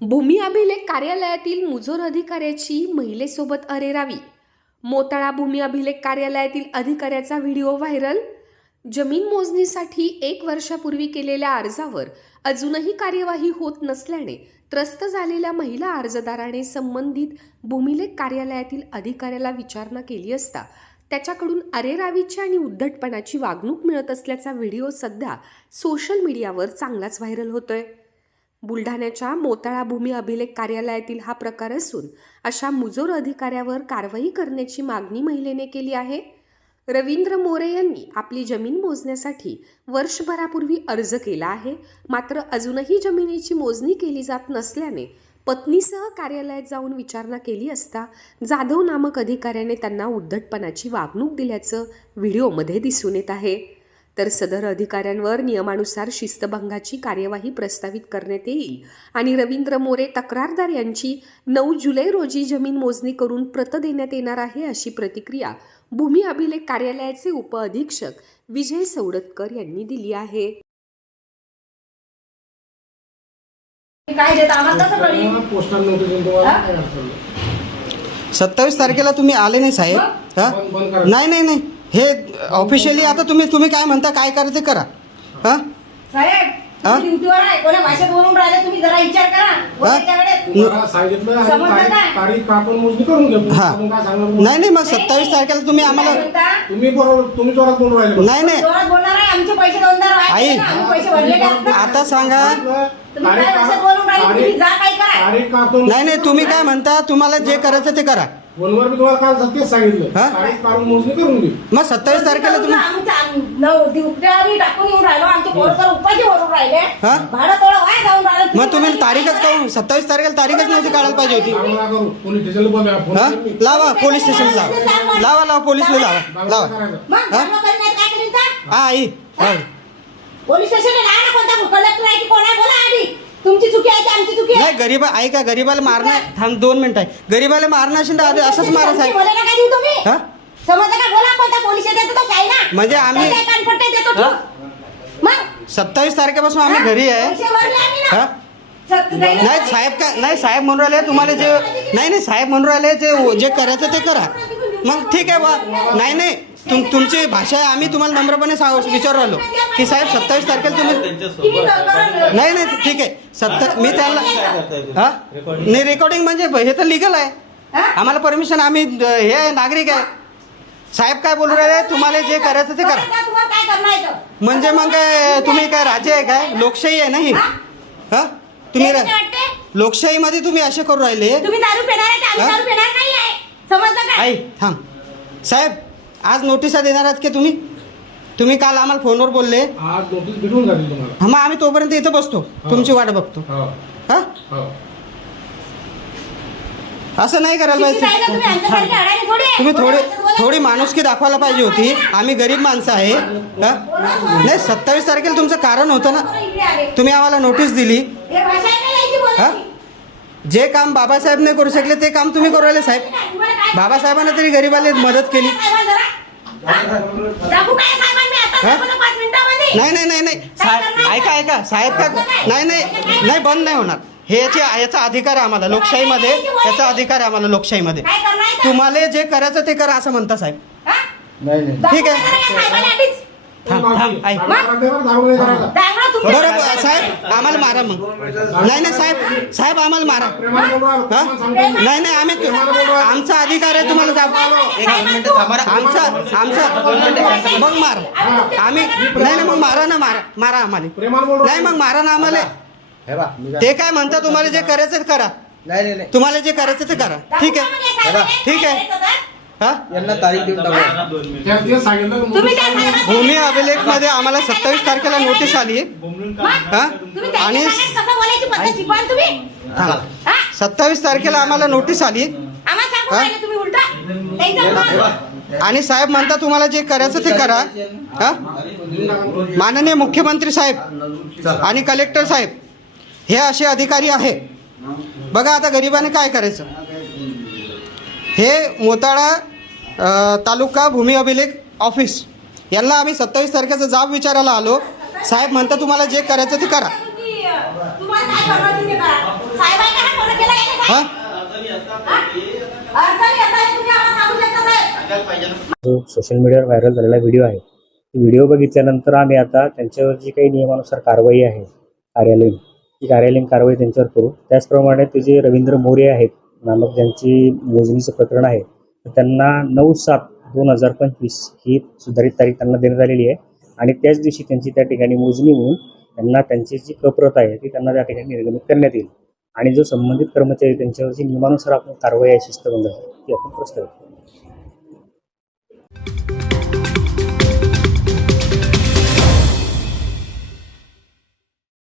भूमी अभिलेख कार्यालयातील मुजोर अधिकाऱ्याची महिलेसोबत अरेरावी. मोताळा भूमी अभिलेख कार्यालयातील अधिकाऱ्याचा व्हिडिओ व्हायरल. जमीन मोजणीसाठी एक वर्षापूर्वी केलेल्या अर्जावर अजूनही कार्यवाही होत नसल्याने त्रस्त झालेल्या महिला अर्जदाराने संबंधित भूमिलेख कार्यालयातील अधिकाऱ्याला विचारणा केली असता त्याच्याकडून अरेरावीची आणि उद्धटपणाची वागणूक मिळत असल्याचा व्हिडिओ सध्या सोशल मीडियावर चांगलाच व्हायरल होतोय. बुलढाण्याच्या मोताळा भूमी अभिलेख कार्यालयातील हा प्रकार असून अशा मुजोर अधिकाऱ्यावर कारवाई करण्याची मागणी महिलेने केली आहे. रवींद्र मोरे यांनी आपली जमीन मोजण्यासाठी वर्षभरापूर्वी अर्ज केला आहे. मात्र अजूनही जमिनीची मोजणी केली जात नसल्याने पत्नीसह कार्यालयात जाऊन विचारणा केली असता जाधव नामक अधिकाऱ्याने त्यांना उद्धटपणाची वागणूक दिल्याचं व्हिडिओमध्ये दिसून येत आहे. तर सदर अधिकाऱ्यांवर नियमानुसार शिस्तभंगाची कार्यवाही प्रस्तावित करण्यात येईल. आणि रवींद्र मोरे तक्रारदार यांची नऊ जुलै रोजी जमीन मोजणी करून प्रत देण्यात येणार आहे अशी प्रतिक्रिया भूमी अभिलेख कार्यालयाचे उपअधीक्षक विजय सौडतकर यांनी दिली आहे. सत्तावीस तारखेला तुम्ही आले नाही साहेब. नाही नाही नाही. हे ऑफिशियली आता तुम्ही तुम्ही काय म्हणता काय करा ते करा हा साहेब हा? तुम्ही ड्युटीवर आहे कोण्या भाषेत बोलून राहिले तुम्ही जरा विचार करा वरच्याकडे तुम्हाला सांगितलं आणि समजलं तारीख काय? तारीख आपण मोजणी करून घेऊ हा. आपण काय सांगणार तुम्हाला? नाही नाही मग सत्तावीस तारखेला तुम्ही आम्हाला काय म्हणता? तुम्ही बरोबर तुम्ही जोरात बोलून राहिले नाही नाही जोरात बोलणार आहे आमचे पैसे दोनदा आई. राहिले ना, आम्ही पैसे भरलेले आहेत ना. आता सांगा तुम्ही काय भाषेत बोलून राहिले तुम्ही जा काय करा तारीख काढून नाही नाही तुम्ही काय म्हणता तुम्हाला जे करायचं ते करा फोनवर मी तुम्हाला काल सत्तेच सांगितलं हा? तारीख काढून मोजणी करून घेऊ मग सत्तावीस तारखेला तुम्ही आमच्या नऊ दिवट्या आम्ही टाकून येऊन राहिलो आमचे पोर तर उपाशी भरून राहिले हा? भाडं थोडं वाय जाऊन राहिलं मग तुम्ही तारीखच काढून सत्तावीस तारखेला तारीखच नव्हती काढायला पाहिजे होती करू पोलीस स्टेशनला बोलूया फोन हा करून मी. लावा पोलीस स्टेशन लावा लावा लावा पोलीसला लावा लावा करायचं. मग हा? धर्म करण्यात काय करीन तर? हा आई हा. पोलीस स्टेशनला जा ना कोणता कलेक्टर आहे की कोण आहे बोला आधी तुमची चुकी आहे की? आमची चुकी आहे? नाही गरीब ऐका गरीबाला मारणं थांब दोन मिनिटं आहे. गरीबाला मारणं असेल तर आधी असंच मारा साहेब बोला ना काय देऊ तुम्ही. हा? समजलं का? बोला पोलीस देतो तो काय ना. म्हणजे आम्ही- त्याच्या कानपट्ट्या देतो? तू. मग? सत्तावीस तारखेपासून आम्ही? घरी आहे. पैसे भरले आम्ही ना. हा? सत- नाही नाही साहेब का नाही साहेब म्हणून राहिले तुम्हाला जे नाही नाही साहेब म्हणून राहिले जे जे करायचं ते करा. मग ठीक आहे बा. नाही नाही. तुम तुमची भाषा आहे आम्ही तुम्हाला नम्रपणे सांग विचारू राहिलो. की साहेब सत्तावीस तारखेला तुम्ही नाही नाही ठीक आहे. सत्ता मी त्यांना हा? नाही रेकॉर्डिंग म्हणजे हे तर लिगल आहे? आम्हाला परमिशन आम्ही हे आहे, नागरिक आहे. साहेब काय बोलू राहिले? तुम्हाला जे करायचं ते करा? म्हणजे मग काय तुम्ही काय राज्य आहे काय? लोकशाही आहे नाही हा? तुम्ही हे वाटते? लोकशाहीमध्ये तुम्ही असे करू राहिले. तुम्ही आई थांब. साहेब आज नोटिसा देणार आहात की तुम्ही? तुम्ही काल आम्हाला फोनवर बोलले. आज नोटीस भेटून जातील तुम्हाला. हा, मग आम्ही तोपर्यंत इथं बसतो. तुमची वाट बघतो. हो. हा? हो. असं नाही करायला शिक्षित आहे ना पाहिजे. तुम्ही आमच्यासारखे अडाणी थोडी? आहे. तुम्ही थोडी. थोडी माणुसकी दाखवायला पाहिजे होती. आम्ही गरीब माणसं आहे. हा? नाही सत्तावीस तारखेला तुमचं कारण होतं ना. बोला, इकडे आले. तुम्ही आम्हाला नोटीस दिली. हे भाषा आहे का यायची हा? बोलायची? जे काम बाबासाहेब नाही करू शकले ते काम तुम्ही करू राहिले साहेब. बाबासाहेबांना तरी गरीबाला मदत केली. हा? नाही नाही नाही नाही. साहेब ऐका ऐका. साहेब का नाही नाही. नाही बंद नाही होणार. हे याचे याचा अधिकार आहे आम्हाला. लोकशाहीमध्ये याचा अधिकार आहे आम्हाला लोकशाहीमध्ये? तुम्हाला जे करायचं ते करा असं म्हणता साहेब? नाही नाही. दाखवू ठीक आहे. थांब थांब ऐक. बरोबर साहेब आम्हाला मारा मग. नाही नाही साहेब साहेब आम्हाला मारा. हा? नाही नाही आम्ही आमचा अधिकार आहे तुम्हाला जाब आमचा आमचा मग मारा. आम्ही नाही नाही मग मारा ना मारा मारा आम्हाला. नाही मग मारा ना आम्हाला. हे बा मी काय- ते काय म्हणता तुम्हाला जे करायचं ते करा. नाही नाही नाही. तुम्हाला जे करायचं ते करा. ठीक आहे? ठीक आहे. हा? यांना तारीख देऊन टाकू. तेच सांगितलं तुम्ही काय सांगा? भूमी अभिलेखमध्ये आम्हाला सत्तावीस तारखेला नोटीस आली. हा? तुम्ही त्यांच्या आणि सांगण्यात कसं बोलायची पद्धत शिकवाल तुम्ही? हा? सत्तावीस तारखेला आम्हाला नोटीस आली. आम्हाला सांगू हा? राहिले तुम्ही उलटा. त्यांचं बोल. आणि साहेब म्हणता तुम्हाला जे करायचं ते करा. हा? माननीय मुख्यमंत्री साहेब आणि कलेक्टर साहेब हे असे अधिकारी आहे. बघा आता गरिबाने काय करायचं? हे मोताळा तालुका भूमी अभिलेख ऑफिस यांना आम्ही सत्तावीस तारखेचा जाब विचारायला आलो. साहेब म्हणता तुम्हाला जे करायचं ते करा. हा अडचणी येत आहेत तुम्ही आम्हाला सांगू शकता साहेब. जो सोशल मीडियावर व्हायरल झालेला व्हिडिओ आहे तो व्हिडिओ बघितल्यानंतर आम्ही आता त्यांच्यावर जी काही नियमानुसार कारवाई आहे कार्यालयीन ती कार्यालयीन कारवाई त्यांच्यावर करू. त्याचप्रमाणे ते जे रवींद्र मोरे आहेत नामक ज्यांची मोजणीचं प्रकरण आहे तर त्यांना नऊ सात दोन हजार पंचवीस ही सुधारित तारीख त्यांना देण्यात आलेली आहे. आणि त्याच दिवशी त्यांची त्या ठिकाणी मोजणी होऊन त्यांना त्यांची जी कप्रत आहे ती त्यांना त्या ठिकाणी निर्गमित करण्यात येईल. आणि जो संबंधित कर्मचारी त्यांच्यावरची नियमानुसार आपण कारवाई आहे शिस्तबंध ती आपण प्रस्तावित करू.